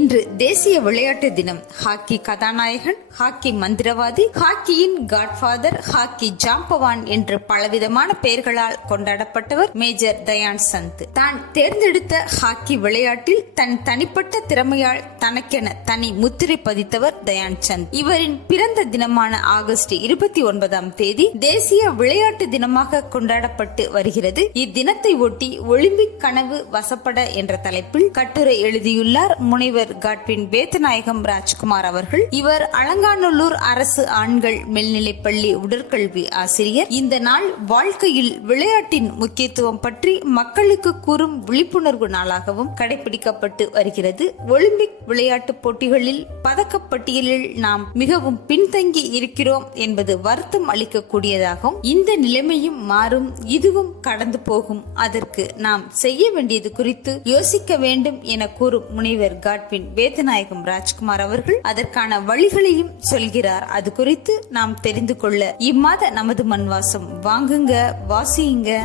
இன்று தேசிய விளையாட்டு தினம். ஹாக்கி கதாநாயகன் ஹாக்கி மந்திரவாதி ஹாக்கியின் காட்ஃபாதர் ஹாக்கி ஜாம்பவான் என்று பலவிதமான பெயர்களால் கொண்டாடப்பட்டவர் மேஜர் தயான் சந்த். தான் தேர்ந்தெடுத்த ஹாக்கி விளையாட்டில் தன் தனிப்பட்ட திறமையால் தனக்கென தனி முத்திரை பதித்தவர் தயான் சந்த். இவரின் பிறந்த தினமான ஆகஸ்ட் இருபத்தி ஒன்பதாம் தேதி தேசிய விளையாட்டு தினமாக கொண்டாடப்பட்டு வருகிறது. இத்தினத்தை ஒட்டி ஒலிம்பிக் கனவு வசப்பட என்ற தலைப்பில் கட்டுரை எழுதியுள்ளார் முனைவர் காட்வின் வேதநாயகம் ராஜ்குமார் அவர்கள் இவர் அலங்காநல்லூர் அரசு ஆண்கள் மேல்நிலைப்பள்ளி உடற்கல்வி ஆசிரியர். இந்த நாள் வாழ்க்கையில் விளையாட்டின் முக்கியத்துவம் பற்றி மக்களுக்கு கூறும் விழிப்புணர்வு நாளாகவும் கடைபிடிக்கப்பட்டு வருகிறது. ஒலிம்பிக் விளையாட்டுப் போட்டிகளில் பதக்கப்பட்டியலில் நாம் மிகவும் பின்தங்கி இருக்கிறோம் என்பது வருத்தம் அளிக்கக்கூடியதாகும். இந்த நிலைமையும் மாறும் இதுவும் கடந்து போகும். அதற்கு நாம் செய்ய வேண்டியது குறித்து யோசிக்க வேண்டும் என கூறும் முனைவர் பின் வேதநாயகம் ராஜ்குமார் அவர்கள் அதற்கான வழிகளையும் சொல்கிறார். அது குறித்து நாம் தெரிந்து கொள்ள இம்மாத நமது மண்வாசம். வாங்குங்க வாசியுங்க.